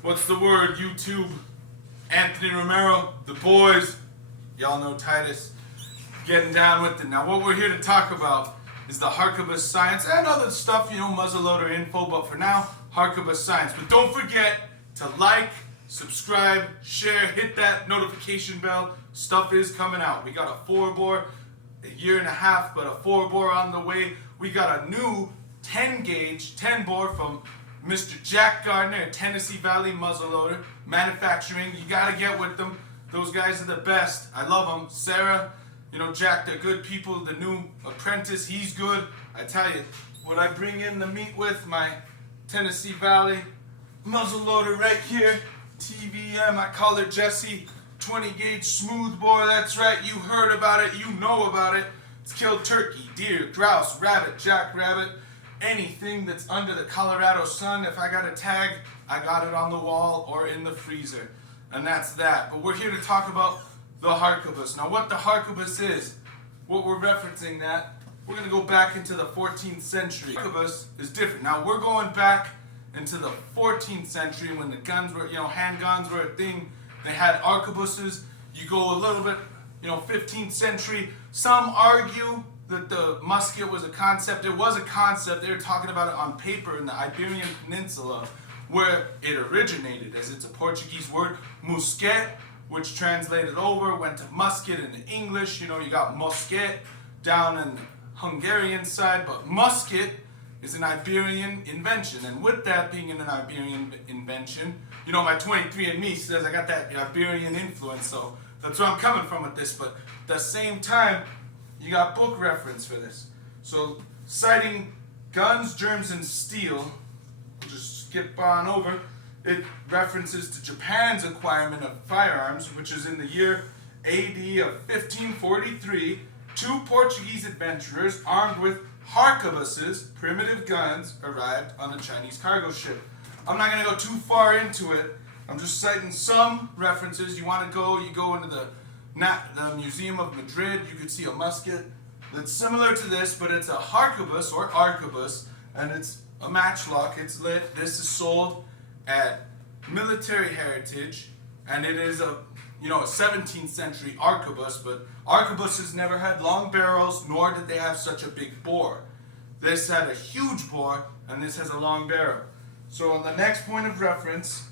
What's the word, YouTube? Anthony Romero, the boys, y'all know Titus, getting down with it. Now what we're here to talk about is the Harquebus science and other stuff, muzzleloader info, but for now, Harquebus science. But don't forget to like, subscribe, share, hit that notification bell. Stuff is coming out. We got a 4-bore, a year and a half, but a 4-bore on the way. We got a new 10-gauge, 10-bore from Mr. Jack Gardner at Tennessee Valley Muzzleloader Manufacturing. You gotta get with them. Those guys are the best. I love them. Sarah, Jack, they're good people. The new apprentice, he's good. I tell you, what I bring in the meat with, my Tennessee Valley muzzleloader right here, TVM, I call her Jessie, 20-gauge smooth bore. That's right, you heard about it, you know about it. It's killed turkey, deer, grouse, rabbit, jackrabbit, anything that's under the Colorado sun. If I got a tag, I got it on the wall or in the freezer. And that's that. But we're here to talk about the Harquebus. Now what the Harquebus is, what we're referencing that, we're going to go back into the 14th century. Harquebus is different. Now we're going back into the 14th century when the guns were, handguns were a thing. They had arquebuses. You go a little bit, 15th century. Some argue that the musket was a concept. It was a concept. They were talking about it on paper in the Iberian Peninsula where it originated, as it's a Portuguese word. Musket, which translated over, went to musket in the English. You got musket down in the Hungarian side, but musket is an Iberian invention. And with that being an Iberian invention, my 23andMe says I got that Iberian influence, so that's where I'm coming from with this. But at the same time, you got book reference for this. So citing Guns, Germs, and Steel, we'll just skip on over, it references to Japan's acquirement of firearms, which is in the year AD of 1543. 2 Portuguese adventurers armed with harquebuses, primitive guns, arrived on a Chinese cargo ship. I'm not going to go too far into it. I'm just citing some references. You want to go, you go into the Museum of Madrid. You could see a musket that's similar to this, but it's a harquebus or arquebus, and it's a matchlock. It's lit. This is sold at Military Heritage, and it is a 17th century arquebus, but arquebuses never had long barrels, nor did they have such a big bore. This had a huge bore, and this has a long barrel. So on the next point of reference,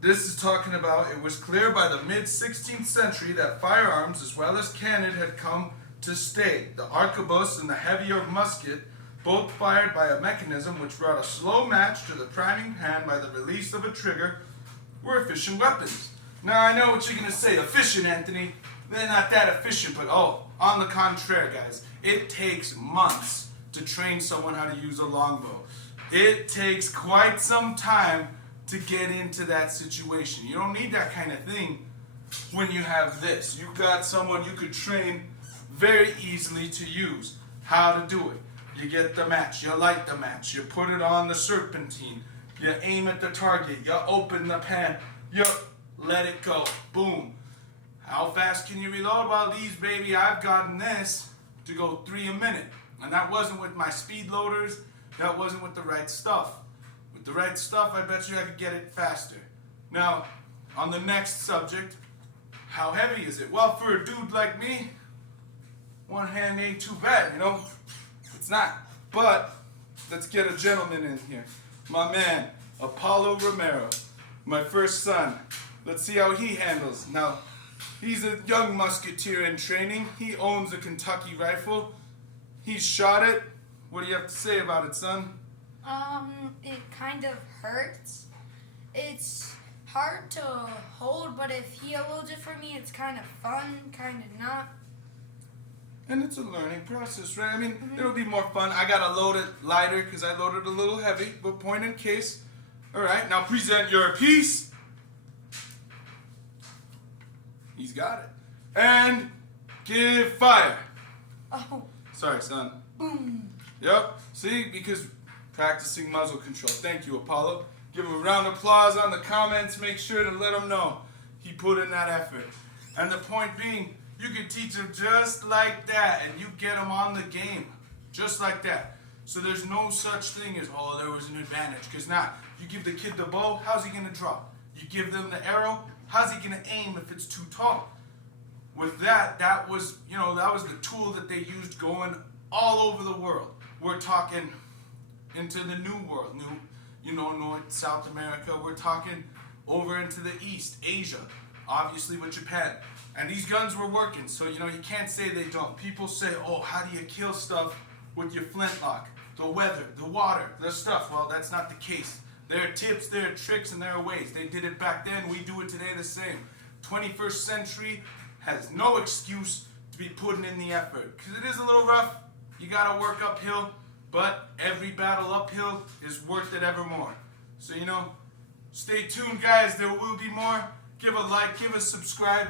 this is talking about it was clear by the mid-16th century that firearms as well as cannon had come to stay. The arquebus and the heavier musket, both fired by a mechanism which brought a slow match to the priming pan by the release of a trigger, were efficient weapons. Now I know what you're going to say, efficient, Anthony. They're not that efficient, but on the contrary, guys, it takes months to train someone how to use a longbow. It takes quite some time to get into that situation. You don't need that kind of thing when you have this. You've got someone you could train very easily to use how to do it. You get the match, you light the match, you put it on the serpentine, you aim at the target, you open the pan, you let it go, boom. How fast can you reload? Well, these, baby, I've gotten this to go 3 a minute. And that wasn't with my speed loaders, that wasn't with the right stuff. With the right stuff, I bet you I could get it faster. Now, on the next subject, how heavy is it? Well, for a dude like me, one hand ain't too bad, It's not. But let's get a gentleman in here. My man, Apollo Romero, my first son. Let's see how he handles. Now, he's a young musketeer in training. He owns a Kentucky rifle. He's shot it. What do you have to say about it, son? It kind of hurts. It's hard to hold, but if he holds it for me, it's kind of fun, kind of not. And it's a learning process, right? I mean, it'll be more fun. I gotta load it lighter because I loaded a little heavy, but point in case. All right, now present your piece. He's got it. And give fire. Oh. Sorry, son. Boom. Yep. See, because practicing muzzle control. Thank you, Apollo. Give him a round of applause on the comments. Make sure to let him know he put in that effort. And the point being, you can teach him just like that, and you get him on the game. Just like that. So there's no such thing as, oh, there was an advantage. Because now, you give the kid the bow, how's he going to draw? You give them the arrow, how's he gonna aim if it's too tall? With that was the tool that they used going all over the world. We're talking into the New World, North, South America. We're talking over into the East, Asia, obviously with Japan. And these guns were working, so you can't say they don't. People say, oh, how do you kill stuff with your flintlock? The weather, the water, the stuff. Well, that's not the case. There are tips, there are tricks, and there are ways. They did it back then, we do it today the same. 21st century has no excuse to be putting in the effort. Because it is a little rough, you gotta work uphill, but every battle uphill is worth it evermore. So stay tuned guys, there will be more. Give a like, give a subscribe.